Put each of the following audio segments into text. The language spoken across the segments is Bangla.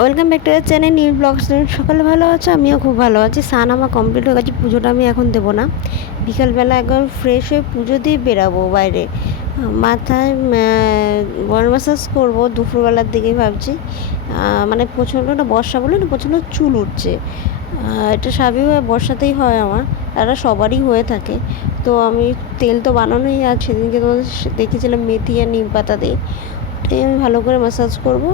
Welcome back to channel new blogs. সকালে ভালো আছো? আমিও খুব ভালো আছি। স্নান আমার কমপ্লিট হয়ে গেছে, পুজোটা আমি এখন দেবো না। বিকালবেলা একবার ফ্রেশ হয়ে পুজো দিয়ে বেরাবো বাইরে। মাথায় বন করব, দুপুরবেলার দিকে ভাবছি। মানে প্রচণ্ড না বর্ষা বলে না, প্রচণ্ড চুল উঠছে। এটা স্বাভাবিকভাবে বর্ষাতেই হয় আমার। এটা সবারই হয়ে থাকে। তো আমি তেল তো বানানোই আর সেদিনকে তোমাদের দেখেছিলাম মেথি আর নিম পাতা দিয়ে। ওটাই আমি ভালো করে ম্যাসাজ করব।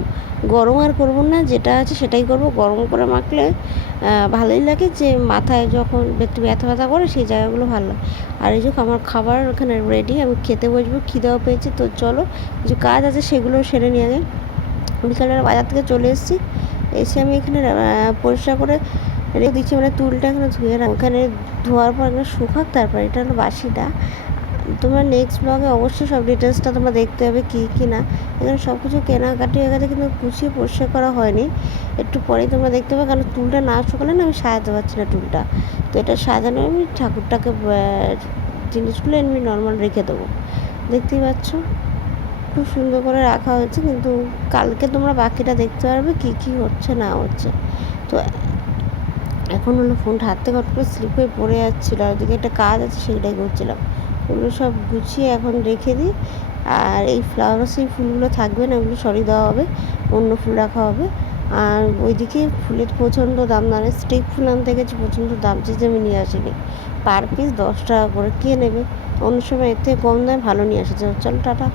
গরম আর করব না, যেটা আছে সেটাই করব। গরম করে মাখলে ভালোই লাগে যে মাথায় যখন একটু ব্যথা ব্যথা করে সেই জায়গাগুলো ভালো আর এই যে আমার খাবার ওখানে রেডি আমি খেতে বসবো, খিদেও পেয়েছে। তো চলো, কিছু কাজ আছে সেগুলো সেরে নিয়ে আগে বিকালবেলা বাজার থেকে চলে এসেছি। এসে আমি এখানে পরিষ্কার করে রেখে দিচ্ছি। মানে তুলটা এখানে ধুয়ে রাখ ওখানে ধোয়ার পর এখানে শুকাক, তারপর এটা হলো বাসিটা। তোমরা নেক্সট ব্লগে অবশ্যই সব ডিটেলসটা তোমরা দেখতে হবে কী কী না। এখানে সব কিছু কেনাকাটি হয়ে গেছে, কিন্তু গুছিয়ে পরিষ্কার করা হয়নি। একটু পরেই তোমরা দেখতে পাবে, কারণ টুলটা না শুকালে না আমি সাজাতে পারছি না টুলটা তো এটা সাজানো আমি ঠাকুরটাকে জিনিসগুলো এমনি নর্মাল রেখে দেবো। দেখতেই পাচ্ছ? খুব সুন্দর করে রাখা হয়েছে, কিন্তু কালকে তোমরা বাকিটা দেখতে পারবে কী কী হচ্ছে, না হচ্ছে। তো এখন হলো ফোনটা হাত থেকে হট করে স্লিপ হয়ে পড়ে যাচ্ছিল, আর ওদিকে একটা কাজ আছে, সেটাই করছিলাম। ওগুলো সব গুছিয়ে এখন রেখে দিই। আর এই ফ্লাওয়ার সেই ফুলগুলো থাকবে না, ওগুলো সরিয়ে দেওয়া হবে, অন্য ফুল রাখা হবে। আর ওইদিকে ফুলের প্রচণ্ড দাম দাঁড়ায় স্টিক ফুল আনতে গেছি, প্রচণ্ড দাম চেয়েছে আমি নিয়ে আসিনি। পার পিস দশ টাকা করে, কে নেবে? অন্য সময় এর থেকে কম দামে ভালো নিয়ে আসে। চল, টাটা।